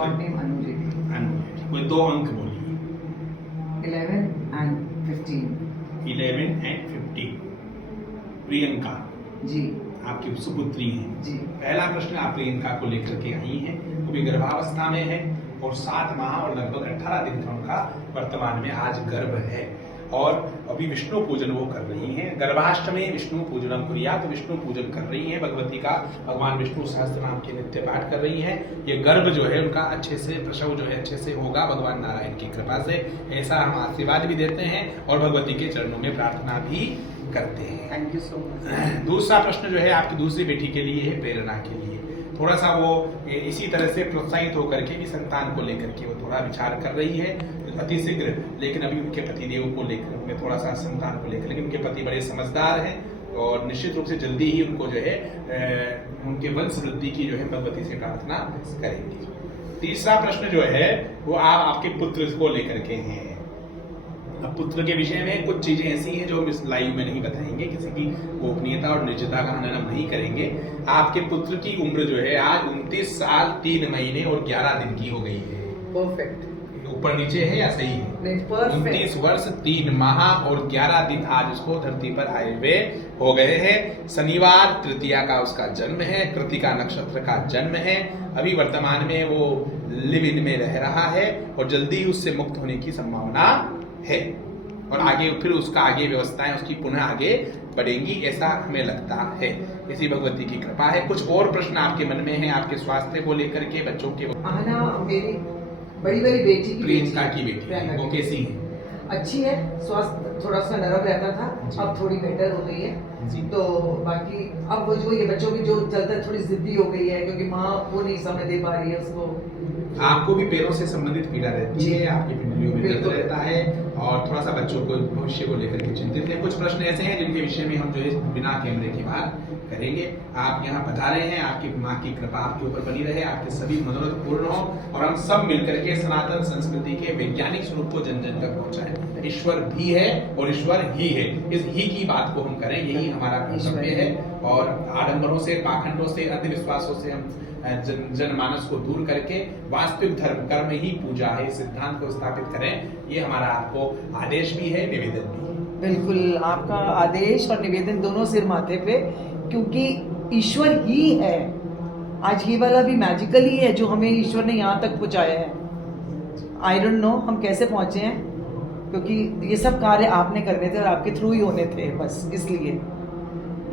Short name अनु जेठी। कोई 2 अंक बोलिए। 11 and 15। 11 and 15। प्रियंका जी आपकी सुपुत्री हैं। जी। पहला प्रश्न आप प्रियंका को लेकर के आई हैं, वो भी गर्भावस्था में है और 7 माह और लगभग 18 दिन का उनका वर्तमान में आज गर्भ है और अभी विष्णु पूजन वो कर रही हैं। गर्भाष्टमी विष्णु पूजनम कुर्यात्, तो विष्णु पूजन कर रही हैं, भगवती का भगवान विष्णु सहस्त्र नाम के नित्य पाठ कर रही हैं। ये गर्भ जो है उनका अच्छे से प्रसव जो है अच्छे से होगा भगवान नारायण की कृपा से, ऐसा हम आशीर्वाद भी देते हैं और भगवती के चरणों में प्रार्थना भी करते हैं। Thank you so much. दूसरा प्रश्न जो है आपकी दूसरी बेटी के लिए है, प्रेरणा के लिए। थोड़ा सा वो इसी तरह से प्रोत्साहित होकर के भी संतान को लेकर के वो थोड़ा विचार कर रही है अति शीघ्र, लेकिन अभी उनके पतिदेव को लेकर उनमें थोड़ा सा संतान को लेकर, लेकिन उनके पति बड़े समझदार हैं और निश्चित रूप से जल्दी ही उनको जो है उनके वंश वृद्धि की जो है भगवती से प्रार्थना करेंगे। तीसरा प्रश्न जो है वो आपके पुत्र को लेकर के हैं। अब पुत्र के विषय में कुछ चीजें ऐसी हैं जो हम इस लाइव में नहीं बताएंगे, किसी की गोपनीयता और निजता का हनन नहीं करेंगे। आपके पुत्र की उम्र जो है आज 29 साल 3 महीने और 11 दिन की हो गई है। परफेक्ट। ऊपर नीचे है या सही है? नहीं, परफेक्ट। 29 वर्ष 3 माह और 11 दिन आज उसको धरती पर आए हुए हो गए हैं। शनिवार तृतीया का उसका जन्म है, कृतिका नक्षत्र का जन्म है। अभी वर्तमान में वो लिव इन में रह रहा है और जल्दी उससे मुक्त होने की संभावना है और आगे फिर उसका आगे व्यवस्थाएं उसकी पुनः आगे बढ़ेंगी, ऐसा हमें लगता है। इसी भगवती की कृपा है। कुछ और प्रश्न आपके मन में है आपके स्वास्थ्य को लेकर के, बच्चों के? आना मेरी बड़ी बेटी की प्रियंका की बेटी, वो कैसी है? अच्छी है, स्वास्थ्य थोड़ा सा नरम रहता था, अब थोड़ी बेटर हो गई है जी। तो बाकी अब वो जो ये बच्चों की जो चलता है थोड़ी जिद्दी हो गई है क्योंकि माँ वो नहीं समय दे पा रही है उसको। आपको भी पैरों से संबंधित पीड़ा रहती है, आपकी पिंडलियों में दर्द बिल्कुल। रहता है और थोड़ा सा बच्चों को भविष्य को लेकर के चिंतित है। कुछ प्रश्न ऐसे हैं जिनके विषय में हम जो है बिना कैमरे के बात करेंगे। आप यहाँ पधारे हैं, आपकी माँ की कृपा आपके ऊपर बनी रहे, आपके सभी मनोरथ पूर्ण हो और हम सब मिलकर के सनातन संस्कृति के वैज्ञानिक स्वरूप को जन जन तक पहुंचाएं। ईश्वर भी है और ईश्वर ही है, इस ही की बात को हम करें, यही हमारा कर्तव्य है। और आडंबरों से, पाखंडों से, अंधविश्वासों से हम जनमानस को दूर करके वास्तविक धर्म कर्म ही पूजा है इस सिद्धांत को स्थापित करें, ये हमारा आपको आदेश भी है, निवेदन भी है। बिल्कुल, आपका आदेश और निवेदन दोनों सिर माथे पे, क्योंकि ईश्वर ही है। आज ये वाला भी मैजिकल ही है जो हमें ईश्वर ने यहाँ तक पहुँचाया है। आई डोंट नो हम कैसे पहुँचे हैं, क्योंकि ये सब कार्य आपने करने थे और आपके थ्रू ही होने थे, बस इसलिए।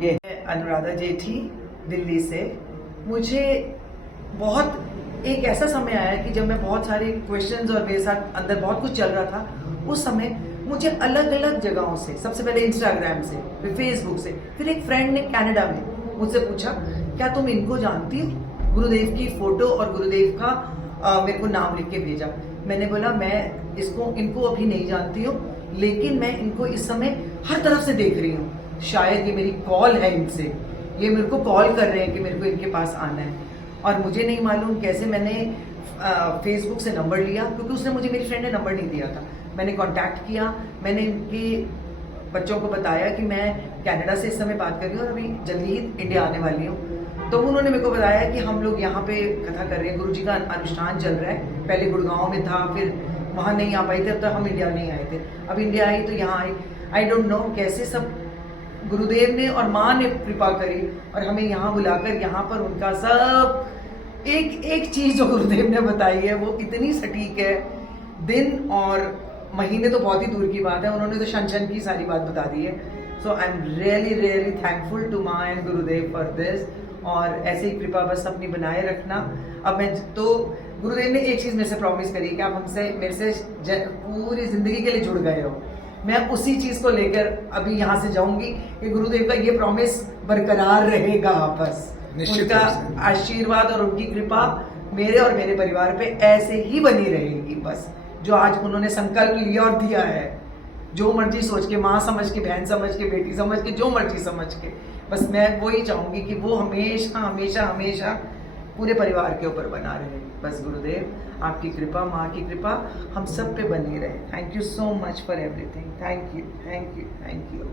ये है अनुराधा जेठी दिल्ली से। मुझे बहुत एक ऐसा समय आया कि जब मैं बहुत सारे क्वेश्चंस और मेरे साथ अंदर बहुत कुछ चल रहा था, उस समय मुझे अलग अलग जगहों से, सबसे पहले इंस्टाग्राम से, फिर फेसबुक से, फिर एक फ्रेंड ने कनाडा में मुझसे पूछा क्या तुम इनको जानती हो? गुरुदेव की फोटो और गुरुदेव का मेरे को नाम लिख के भेजा। मैंने बोला मैं इनको अभी नहीं जानती हूँ, लेकिन मैं इनको इस समय हर तरफ से देख रही हूँ। शायद ये मेरी कॉल है इनसे, ये मेरे को कॉल कर रहे हैं कि मेरे को इनके पास आना है। और मुझे नहीं मालूम कैसे मैंने फेसबुक से नंबर लिया, क्योंकि उसने मुझे, मेरी फ्रेंड ने नंबर नहीं दिया था। मैंने कांटेक्ट किया, मैंने इनके बच्चों को बताया कि मैं कनाडा से इस समय बात कर रही हूँ और अभी जल्दी ही इंडिया आने वाली हूँ। तो उन्होंने मेरे को बताया कि हम लोग यहाँ पे कथा कर रहे हैं, गुरुजी का अनुष्ठान चल रहा है। पहले गुड़गांव में था, फिर वहाँ नहीं आ पाई थे, अब तक हम इंडिया नहीं आए थे। अब इंडिया आई तो यहाँ आई। आई डोंट नो कैसे सब गुरुदेव ने और माँ ने कृपा करी और हमें यहाँ बुलाकर यहाँ पर उनका सब एक एक चीज जो गुरुदेव ने बताई है वो इतनी सटीक है। दिन और महीने तो बहुत ही दूर की बात है, उन्होंने तो क्षण की सारी बात बता दी है। So I am really thankful to maa and Gurudev for this. और ऐसे ही कृपा बस अपनी बनाए रखना। अब मैं तो गुरुदेव ने एक चीज मेरे से प्रॉमिस करी कि आप हमसे, मेरे से पूरी जिंदगी के लिए जुड़ गए हो। मैं उसी चीज को लेकर अभी यहाँ से जाऊंगी कि गुरुदेव का ये प्रॉमिस बरकरार रहेगा। बस उनका आशीर्वाद और उनकी कृपा मेरे और मेरे परिवार पे ऐसे ही बनी रहेगी। बस जो आज उन्होंने संकल्प लिया और दिया है, जो मर्जी सोच के, माँ समझ के, बहन समझ के, बेटी समझ के, जो मर्जी समझ के, बस मैं वही चाहूंगी कि वो हमेशा हमेशा हमेशा पूरे परिवार के ऊपर बना रहे। बस गुरुदेव आपकी कृपा, माँ की कृपा हम सब पे बनी रहे। Thank you so much for everything. Thank you.